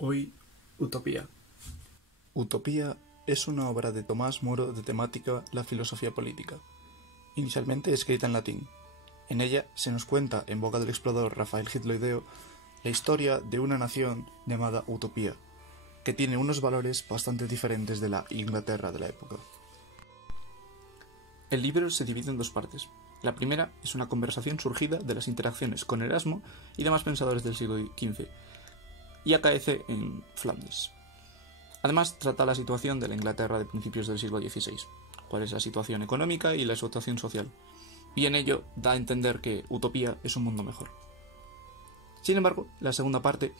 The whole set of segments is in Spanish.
Hoy, Utopía. Utopía es una obra de Tomás Moro de temática la filosofía política, inicialmente escrita en latín. En ella se nos cuenta, en boca del explorador Rafael Hitloideo, la historia de una nación llamada Utopía, que tiene unos valores bastante diferentes de la Inglaterra de la época. El libro se divide en dos partes. La primera es una conversación surgida de las interacciones con Erasmo y demás pensadores del siglo XV, y acaece en Flandes. Además, trata la situación de la Inglaterra de principios del siglo XVI, cuál es la situación económica y la situación social, y en ello da a entender que Utopía es un mundo mejor. Sin embargo, la segunda parte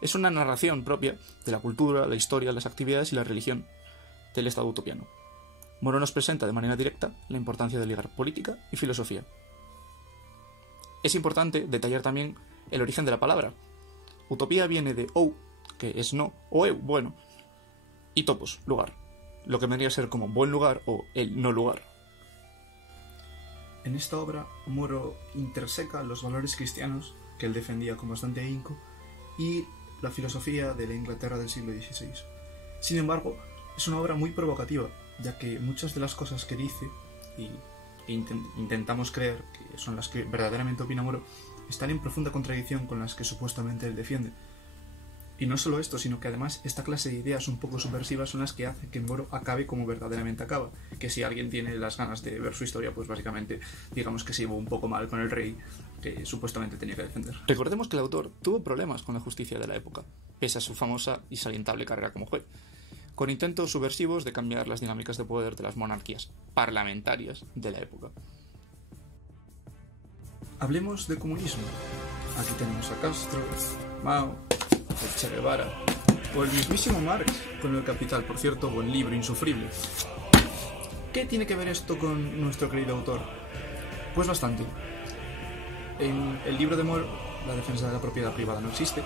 es una narración propia de la cultura, la historia, las actividades y la religión del Estado utopiano. Moro nos presenta de manera directa la importancia de ligar política y filosofía. Es importante detallar también el origen de la palabra. Utopía viene de ou, que es no, o eu, bueno, y topos, lugar, lo que vendría a ser como buen lugar o el no lugar. En esta obra, Moro interseca los valores cristianos, que él defendía con bastante ahínco, y la filosofía de la Inglaterra del siglo XVI. Sin embargo, es una obra muy provocativa, ya que muchas de las cosas que dice, y intentamos creer que son las que verdaderamente opina Moro, están en profunda contradicción con las que supuestamente él defiende. Y no solo esto, sino que además esta clase de ideas un poco subversivas son las que hacen que Moro acabe como verdaderamente acaba. Que si alguien tiene las ganas de ver su historia, pues básicamente digamos que se llevó un poco mal con el rey que supuestamente tenía que defender. Recordemos que el autor tuvo problemas con la justicia de la época, pese a su famosa y salientable carrera como juez, con intentos subversivos de cambiar las dinámicas de poder de las monarquías parlamentarias de la época. Hablemos de comunismo. Aquí tenemos a Castro, Mao, el Che Guevara o el mismísimo Marx con El Capital, por cierto, buen libro, insufrible. ¿Qué tiene que ver esto con nuestro querido autor? Pues bastante. En el libro de Moro, la defensa de la propiedad privada no existe,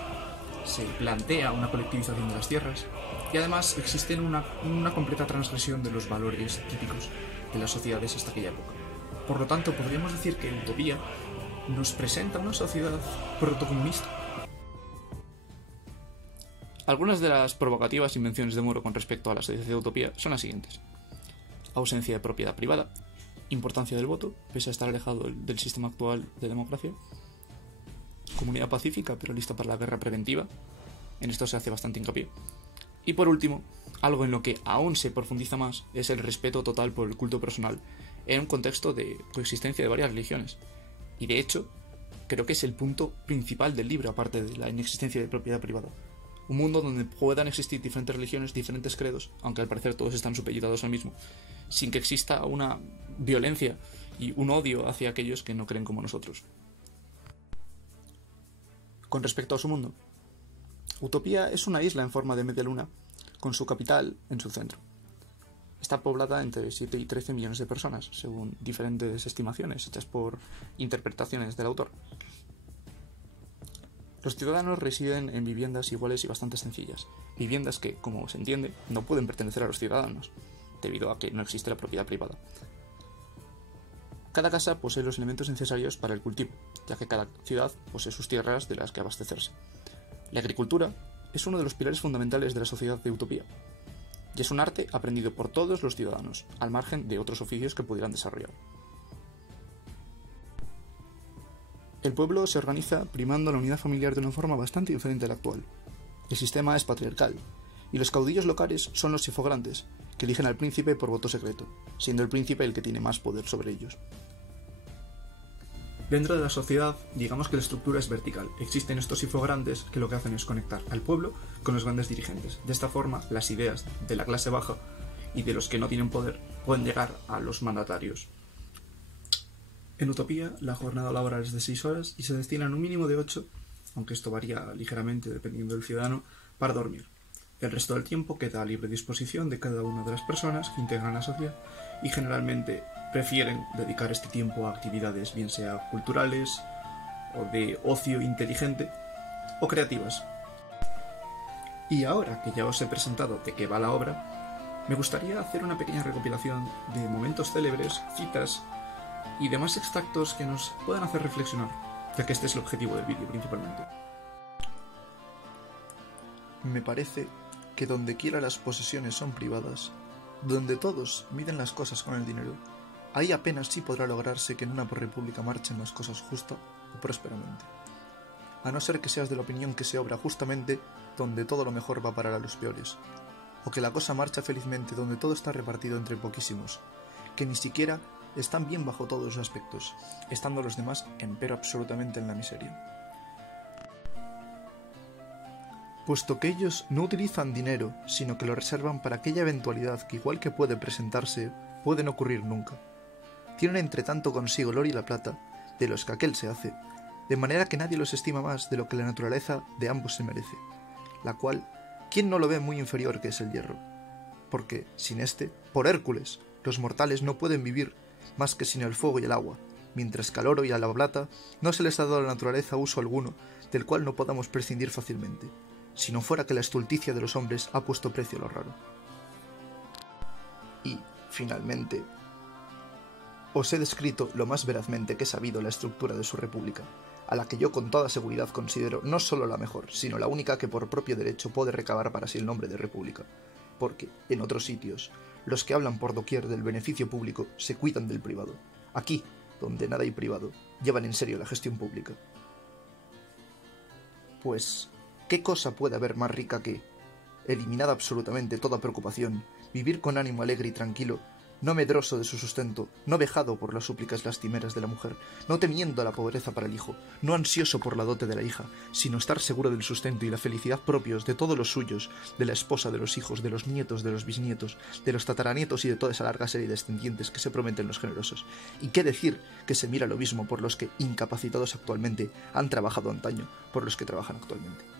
se plantea una colectivización de las tierras y además existe una completa transgresión de los valores típicos de las sociedades hasta aquella época. Por lo tanto, podríamos decir que Utopía nos presenta una sociedad protocomunista. Algunas de las provocativas invenciones de Moro con respecto a la sociedad de Utopía son las siguientes: ausencia de propiedad privada, importancia del voto, pese a estar alejado del sistema actual de democracia, comunidad pacífica pero lista para la guerra preventiva, en esto se hace bastante hincapié, y por último, algo en lo que aún se profundiza más es el respeto total por el culto personal en un contexto de coexistencia de varias religiones, y de hecho creo que es el punto principal del libro, aparte de la inexistencia de propiedad privada. Un mundo donde puedan existir diferentes religiones, diferentes credos, aunque al parecer todos están supeditados al mismo, sin que exista una violencia y un odio hacia aquellos que no creen como nosotros. Con respecto a su mundo, Utopía es una isla en forma de media luna, con su capital en su centro. Está poblada entre 7 y 13 millones de personas, según diferentes estimaciones hechas por interpretaciones del autor. Los ciudadanos residen en viviendas iguales y bastante sencillas, viviendas que, como se entiende, no pueden pertenecer a los ciudadanos, debido a que no existe la propiedad privada. Cada casa posee los elementos necesarios para el cultivo, ya que cada ciudad posee sus tierras de las que abastecerse. La agricultura es uno de los pilares fundamentales de la sociedad de Utopía, y es un arte aprendido por todos los ciudadanos, al margen de otros oficios que pudieran desarrollar. El pueblo se organiza primando la unidad familiar de una forma bastante diferente a la actual. El sistema es patriarcal, y los caudillos locales son los sifograntes, que eligen al príncipe por voto secreto, siendo el príncipe el que tiene más poder sobre ellos. Dentro de la sociedad, digamos que la estructura es vertical. Existen estos sifograntes que lo que hacen es conectar al pueblo con los grandes dirigentes. De esta forma, las ideas de la clase baja y de los que no tienen poder pueden llegar a los mandatarios. En Utopía, la jornada laboral es de 6 horas y se destinan un mínimo de 8, aunque esto varía ligeramente dependiendo del ciudadano, para dormir. El resto del tiempo queda a libre disposición de cada una de las personas que integran la sociedad y generalmente prefieren dedicar este tiempo a actividades bien sea culturales o de ocio inteligente o creativas. Y ahora que ya os he presentado de qué va la obra, me gustaría hacer una pequeña recopilación de momentos célebres, citas y demás extractos que nos puedan hacer reflexionar, ya que este es el objetivo del vídeo principalmente. Me parece que donde quiera las posesiones son privadas, donde todos miden las cosas con el dinero, ahí apenas sí podrá lograrse que en una república marchen las cosas justa o prósperamente. A no ser que seas de la opinión que se obra justamente donde todo lo mejor va a parar a los peores, o que la cosa marcha felizmente donde todo está repartido entre poquísimos, que ni siquiera están bien bajo todos los aspectos, estando los demás empero absolutamente en la miseria. Puesto que ellos no utilizan dinero, sino que lo reservan para aquella eventualidad que igual que puede presentarse, puede no ocurrir nunca. Tienen entre tanto consigo el oro y la plata, de los que aquel se hace, de manera que nadie los estima más de lo que la naturaleza de ambos se merece, la cual, ¿quién no lo ve muy inferior que es el hierro? Porque, sin este, por Hércules, los mortales no pueden vivir más que sin el fuego y el agua, mientras que al oro y a la plata no se les ha dado a la naturaleza uso alguno, del cual no podamos prescindir fácilmente, si no fuera que la estulticia de los hombres ha puesto precio a lo raro. Y, finalmente, os he descrito lo más verazmente que he sabido la estructura de su república, a la que yo con toda seguridad considero no solo la mejor, sino la única que por propio derecho puede recabar para sí el nombre de república, porque, en otros sitios, los que hablan por doquier del beneficio público se cuidan del privado. Aquí, donde nada hay privado, llevan en serio la gestión pública. Pues, ¿qué cosa puede haber más rica que, eliminada absolutamente toda preocupación, vivir con ánimo alegre y tranquilo, no medroso de su sustento, no vejado por las súplicas lastimeras de la mujer, no temiendo a la pobreza para el hijo, no ansioso por la dote de la hija, sino estar seguro del sustento y la felicidad propios de todos los suyos, de la esposa, de los hijos, de los nietos, de los bisnietos, de los tataranietos y de toda esa larga serie de descendientes que se prometen los generosos? Y qué decir que se mira lo mismo por los que, incapacitados actualmente, han trabajado antaño, por los que trabajan actualmente.